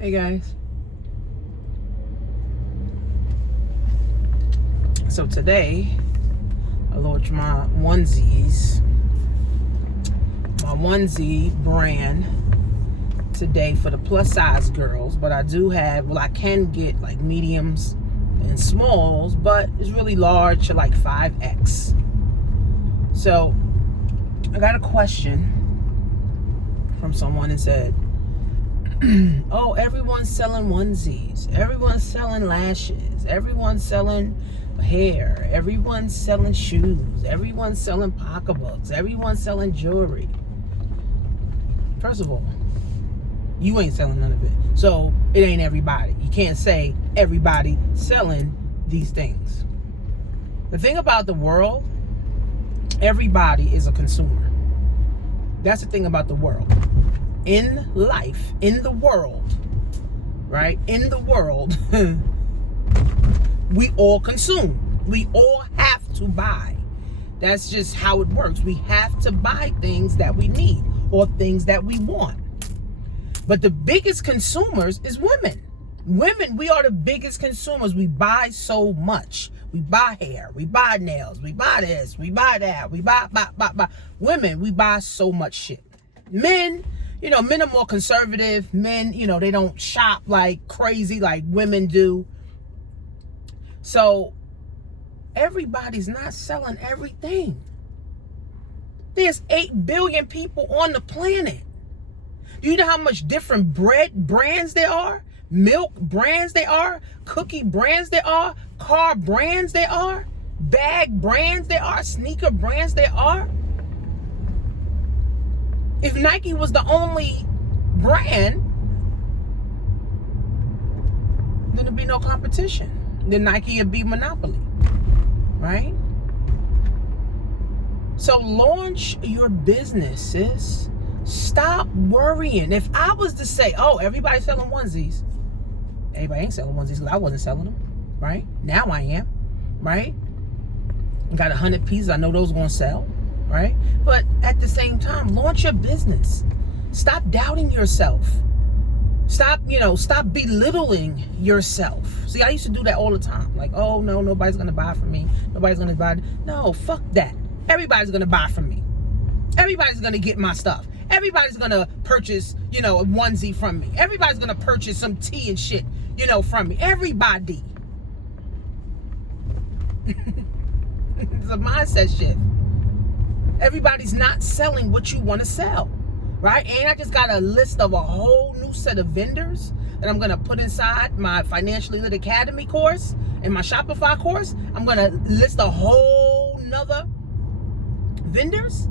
Hey guys. So today I launched my onesies. My onesie brand today for the plus size girls, but I do have, well, I can get like mediums and smalls, but it's really large to like 5X. So I got a question from someone and said, oh, everyone's selling onesies, everyone's selling lashes, everyone's selling hair, everyone's selling shoes, everyone's selling pocketbooks, everyone's selling jewelry. First of all, you ain't selling none of it, so it ain't everybody. You can't say everybody selling these things. The thing about the world, everybody is a consumer. That's the thing about the world. In life, in the world, right? In the world, we all consume. We all have to buy. That's just how it works. We have to buy things that we need or things that we want. But the biggest consumers is women. Women, we are the biggest consumers. We buy so much. We buy hair, we buy nails, we buy this, we buy that, we buy. Women, we buy so much shit. Men, men are more conservative. Men, they don't shop like crazy like women do. So everybody's not selling everything. There's 8 billion people on the planet. Do you know how much different bread brands there are? Milk brands there are? Cookie brands there are? Car brands there are? Bag brands there are? Sneaker brands there are? If Nike was the only brand, then there'd be no competition. Then Nike would be monopoly, right? So launch your business, sis. Stop worrying. If I was to say, oh, everybody's selling onesies, everybody ain't selling onesies because I wasn't selling them, right? Now I am, right? Got 100 pieces. I know those are going to sell, right? But at the same time, launch your business. Stop doubting yourself. Stop belittling yourself. See, I used to do that all the time. Like, oh, no, nobody's going to buy from me. Nobody's going to buy. No, fuck that. Everybody's going to buy from me. Everybody's going to get my stuff. Everybody's going to purchase, a onesie from me. Everybody's going to purchase some tea and shit, from me. Everybody. It's a mindset shift. Everybody's not selling what you want to sell, right? And I just got a list of a whole new set of vendors that I'm going to put inside my Financially Lit Academy course and my Shopify course. I'm going to list a whole nother vendors.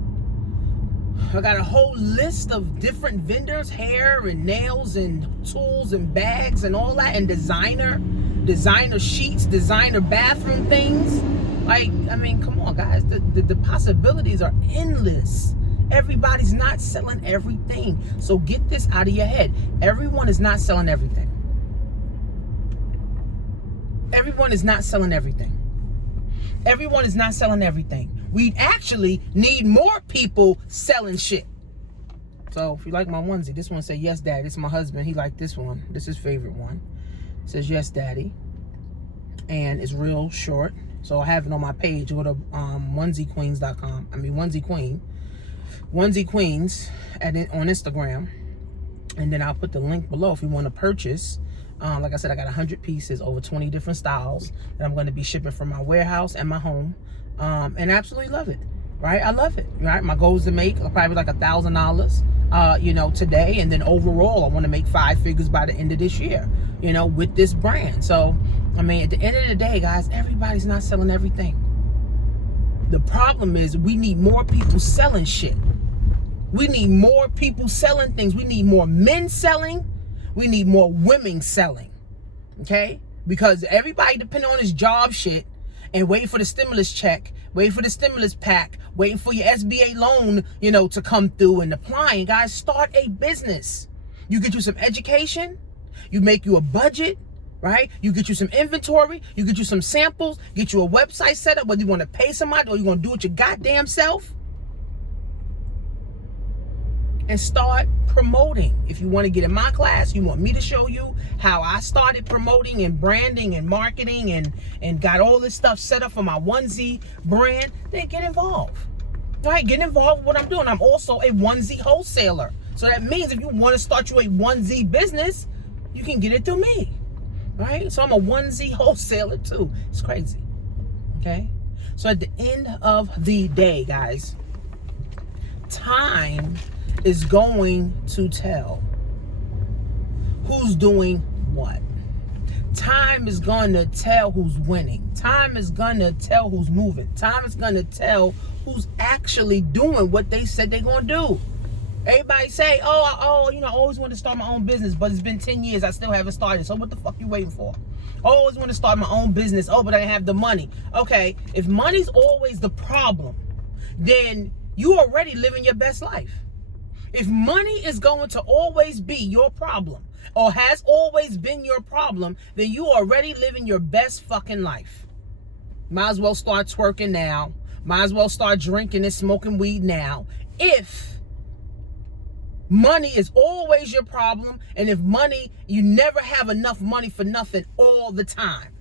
I got a whole list of different vendors, hair and nails and tools and bags and all that, and designer sheets, designer bathroom things. Like, I mean, come on, guys. The possibilities are endless. Everybody's not selling everything. So get this out of your head. Everyone is not selling everything. Everyone is not selling everything. Everyone is not selling everything. We actually need more people selling shit. So if you like my onesie, this one says, yes, Daddy. This is my husband. He liked this one. This is his favorite one. It says, yes, Daddy. And it's real short. So I have it on my page. Go to onesiequeens.com. Onesie Queen. Onesie Queens on Instagram. And then I'll put the link below if you want to purchase. Like I said, I got 100 pieces, over 20 different styles that I'm going to be shipping from my warehouse and my home. And absolutely love it, right? I love it, right? My goal is to make probably like $1,000, today. And then overall, I want to make 5 figures by the end of this year, with this brand. So, at the end of the day, guys, everybody's not selling everything. The problem is we need more people selling shit. We need more people selling things. We need more men selling. We need more women selling, okay? Because everybody depending on this job shit and waiting for the stimulus check, waiting for the stimulus pack, waiting for your SBA loan, to come through and applying. Guys, start a business. You get you some education. You make you a budget, right? You get you some inventory. You get you some samples. Get you a website set up, whether you want to pay somebody or you want to do it your goddamn self. and start promoting. If you want to get in my class, you want me to show you how I started promoting and branding and marketing and got all this stuff set up for my onesie brand, then get involved. All right, get involved with what I'm doing. I'm also a onesie wholesaler. So that means if you want to start you a onesie business, you can get it through me. Right? So I'm a onesie wholesaler too. It's crazy. Okay? So at the end of the day, guys, time is going to tell who's doing what. Time is going to tell who's winning. Time is going to tell who's moving. Time is going to tell who's actually doing what they said they're going to do. Everybody say, oh, I always wanted to start my own business, but it's been 10 years, I still haven't started. So what the fuck you waiting for? I always want to start my own business. Oh, but I didn't have the money. Okay, if money's always the problem, then you already living your best life. If money is going to always be your problem, or has always been your problem, then you already living your best fucking life. Might as well start twerking now. Might as well start drinking and smoking weed now. If money is always your problem, and if money, you never have enough money for nothing all the time.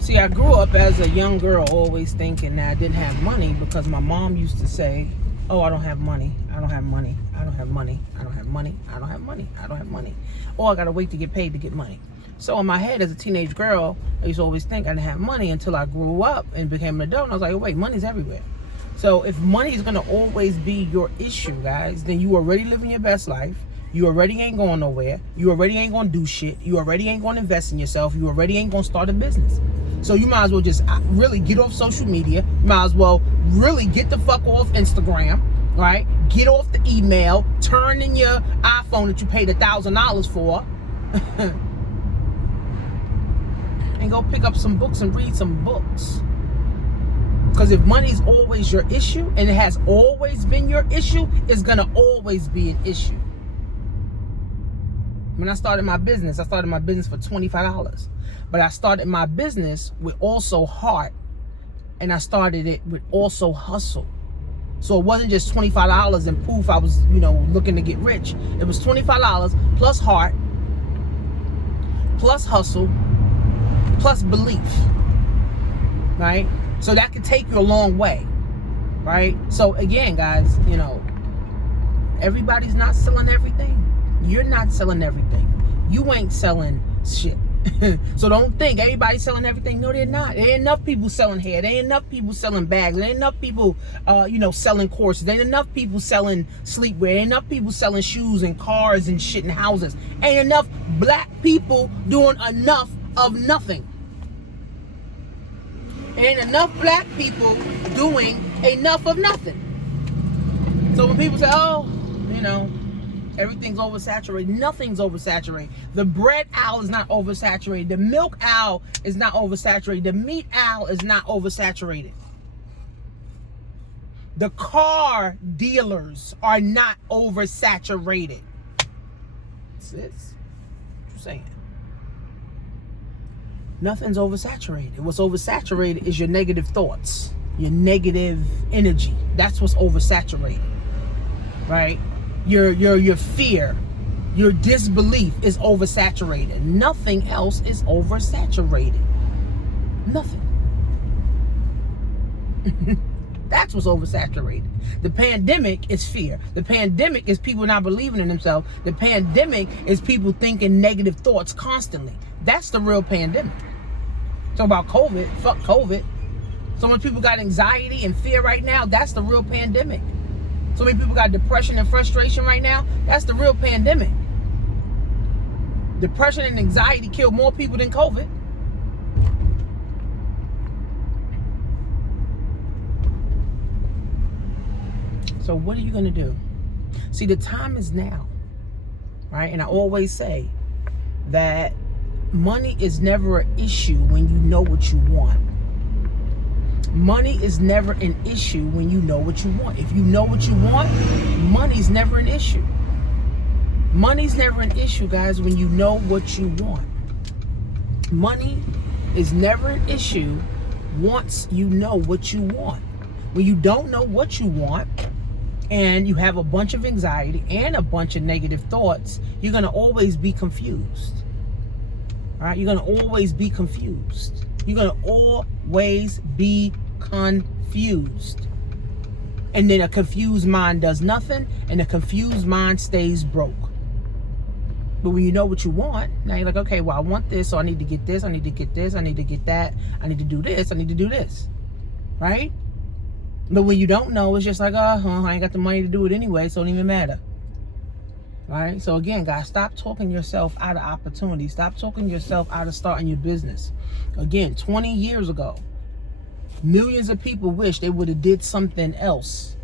See, I grew up as a young girl always thinking that I didn't have money because my mom used to say, oh, I don't have money, I don't have money, I don't have money, I don't have money, I don't have money, I don't have money. Or I gotta wait to get paid to get money. So in my head as a teenage girl, I used to always think I didn't have money until I grew up and became an adult. And I was like, oh, wait, money's everywhere. So if money is gonna always be your issue, guys, then you already living your best life. You already ain't going nowhere. You already ain't gonna do shit. You already ain't gonna invest in yourself. You already ain't gonna start a business. So you might as well just really get off social media. You might as well really get the fuck off Instagram, right? Get off the email. Turn in your iPhone that you paid $1,000 for. And go pick up some books and read some books. Because if money's always your issue, and it has always been your issue, it's gonna always be an issue. When I started my business for $25. But I started my business with also heart, and I started it with also hustle. So it wasn't just $25 and poof, I was, looking to get rich. It was $25 plus heart, plus hustle, plus belief, right? So that could take you a long way, right? So again, guys, everybody's not selling everything. You're not selling everything. You ain't selling shit. So don't think everybody's selling everything. No, they're not. There ain't enough people selling hair. There ain't enough people selling bags. There ain't enough people, selling courses. There ain't enough people selling sleepwear. There ain't enough people selling shoes and cars and shit and houses. Ain't enough black people doing enough of nothing. Ain't enough black people doing enough of nothing. So when people say, oh, everything's oversaturated, nothing's oversaturated. The bread aisle is not oversaturated. The milk aisle is not oversaturated. The meat aisle is not oversaturated. The car dealers are not oversaturated. Sis, what you saying? Nothing's oversaturated. What's oversaturated is your negative thoughts, your negative energy. That's what's oversaturated, right? Your fear, your disbelief is oversaturated. Nothing else is oversaturated. Nothing. That's what's oversaturated. The pandemic is fear. The pandemic is people not believing in themselves. The pandemic is people thinking negative thoughts constantly. That's the real pandemic. Talk about COVID. Fuck COVID. So many people got anxiety and fear right now. That's the real pandemic. So many people got depression and frustration right now. That's the real pandemic. Depression and anxiety kill more people than COVID. So what are you going to do? See, the time is now, right? And I always say that money is never an issue when you know what you want. Money is never an issue when you know what you want. If you know what you want, money's never an issue. Money's never an issue, guys, when you know what you want. Money is never an issue once you know what you want. When you don't know what you want and you have a bunch of anxiety and a bunch of negative thoughts, you're going to always be confused. All right? You're going to always be confused. You're going to always be confused. And then a confused mind does nothing, and a confused mind stays broke. But when you know what you want, now you're like, okay, well, I want this, so I need to get this, I need to get this, I need to get that, I need to do this, I need to do this. Right? But when you don't know, it's just like, I ain't got the money to do it anyway, so it don't even matter. Right? So again, guys, stop talking yourself out of opportunity. Stop talking yourself out of starting your business. Again, 20 years ago, millions of people wish they would have did something else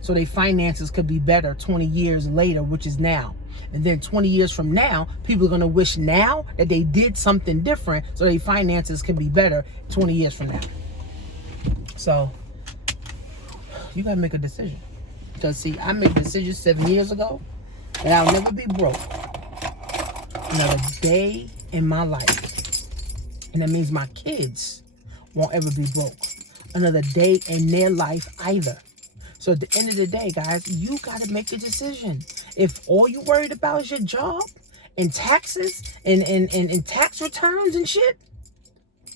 so their finances could be better 20 years later, which is now. And then 20 years from now, people are going to wish now that they did something different so their finances can be better 20 years from now. So you got to make a decision. Because see, I made a decision 7 years ago that I'll never be broke another day in my life. And that means my kids won't ever be broke another day in their life either. So at the end of the day, guys, you got to make a decision. If all you worried about is your job and taxes and tax returns and shit,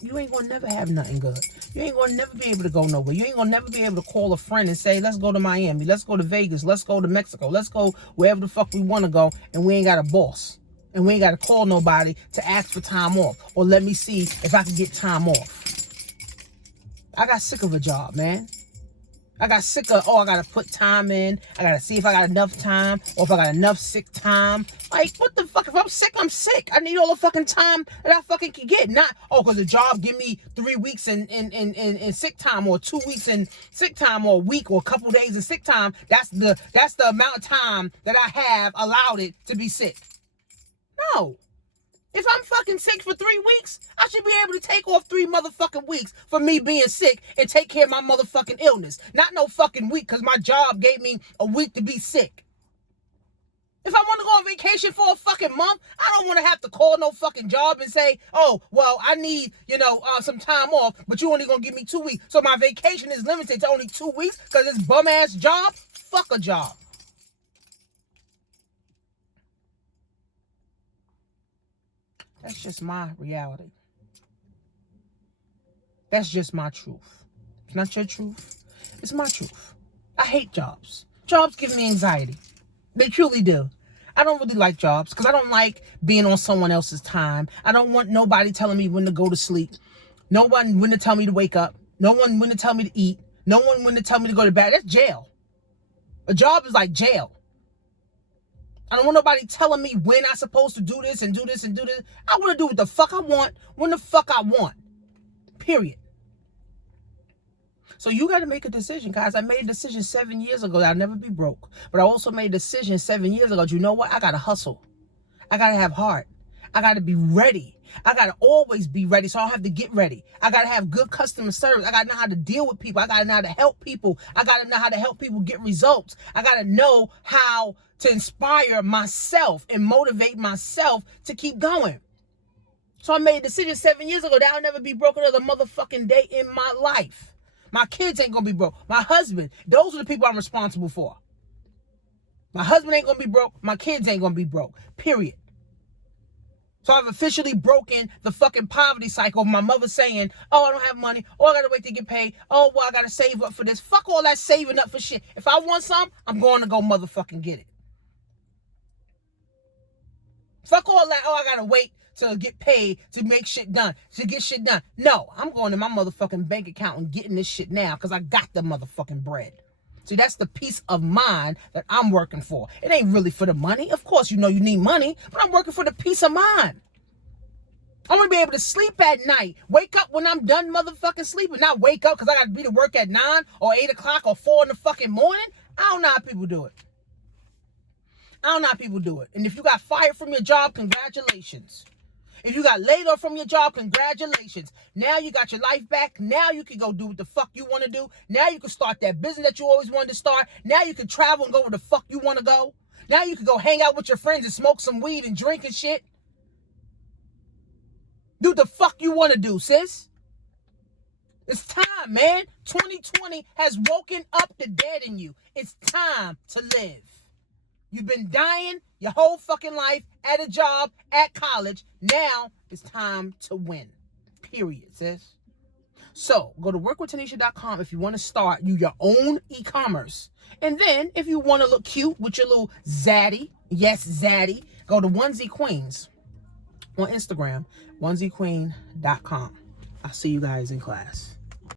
you ain't gonna never have nothing good. You ain't gonna never be able to go nowhere. You ain't gonna never be able to call a friend and say, let's go to Miami, let's go to Vegas, let's go to Mexico, let's go wherever the fuck we want to go, and we ain't got a boss. And we ain't got to call nobody to ask for time off or let me see if I can get time off. I got sick of a job, man. I got sick of, I got to put time in. I got to see if I got enough time or if I got enough sick time. Like, what the fuck? If I'm sick, I'm sick. I need all the fucking time that I fucking can get. Not, because the job give me 3 weeks in sick time or 2 weeks in sick time or a week or a couple days in sick time. That's the amount of time that I have allowed it to be sick. No. If I'm fucking sick for 3 weeks, I should be able to take off 3 motherfucking weeks for me being sick and take care of my motherfucking illness. Not no fucking week because my job gave me a week to be sick. If I want to go on vacation for a fucking month, I don't want to have to call no fucking job and say, oh, well, I need, some time off, but you only going to give me 2 weeks. So my vacation is limited to only 2 weeks because this bum-ass job? Fuck a job. That's just my reality. That's just my truth. It's not your truth. It's my truth. I hate jobs. Jobs give me anxiety. They truly do. I don't really like jobs because I don't like being on someone else's time. I don't want nobody telling me when to go to sleep. No one when to tell me to wake up. No one when to tell me to eat. No one when to tell me to go to bed. That's jail. A job is like jail. I don't want nobody telling me when I'm supposed to do this and do this and do this. I want to do what the fuck I want, when the fuck I want. Period. So you got to make a decision, guys. I made a decision 7 years ago that I'll never be broke. But I also made a decision 7 years ago. You know what? I got to hustle. I got to have heart. I got to be ready. I got to always be ready, so I don't have to get ready. I got to have good customer service. I got to know how to deal with people. I got to know how to help people. I got to know how to help people get results. I got to know how to inspire myself and motivate myself to keep going. So I made a decision 7 years ago that I'll never be broke another motherfucking day in my life. My kids ain't going to be broke. My husband, those are the people I'm responsible for. My husband ain't going to be broke. My kids ain't going to be broke. Period. So I've officially broken the fucking poverty cycle of my mother saying, oh, I don't have money. Oh, I got to wait to get paid. Oh, well, I got to save up for this. Fuck all that saving up for shit. If I want something, I'm going to go motherfucking get it. Fuck all that. Oh, I got to wait to get paid to make shit done, to get shit done. No, I'm going to my motherfucking bank account and getting this shit now because I got the motherfucking bread. See, that's the peace of mind that I'm working for. It ain't really for the money. Of course, you need money, but I'm working for the peace of mind. I'm going to be able to sleep at night. Wake up when I'm done motherfucking sleeping. Not wake up because I got to be to work at 9 or 8 o'clock or 4 in the fucking morning. I don't know how people do it. I don't know how people do it. And if you got fired from your job, congratulations. If you got laid off from your job, congratulations. Now you got your life back. Now you can go do what the fuck you want to do. Now you can start that business that you always wanted to start. Now you can travel and go where the fuck you want to go. Now you can go hang out with your friends and smoke some weed and drink and shit. Do the fuck you want to do, sis. It's time, man. 2020 has woken up the dead in you. It's time to live. You've been dying your whole fucking life at a job, at college. Now it's time to win. Period, sis. So go to workwithtanisha.com if you want to start your own e-commerce. And then if you want to look cute with your little zaddy, yes, zaddy, go to Onesie Queens on Instagram, onesiequeen.com. I'll see you guys in class.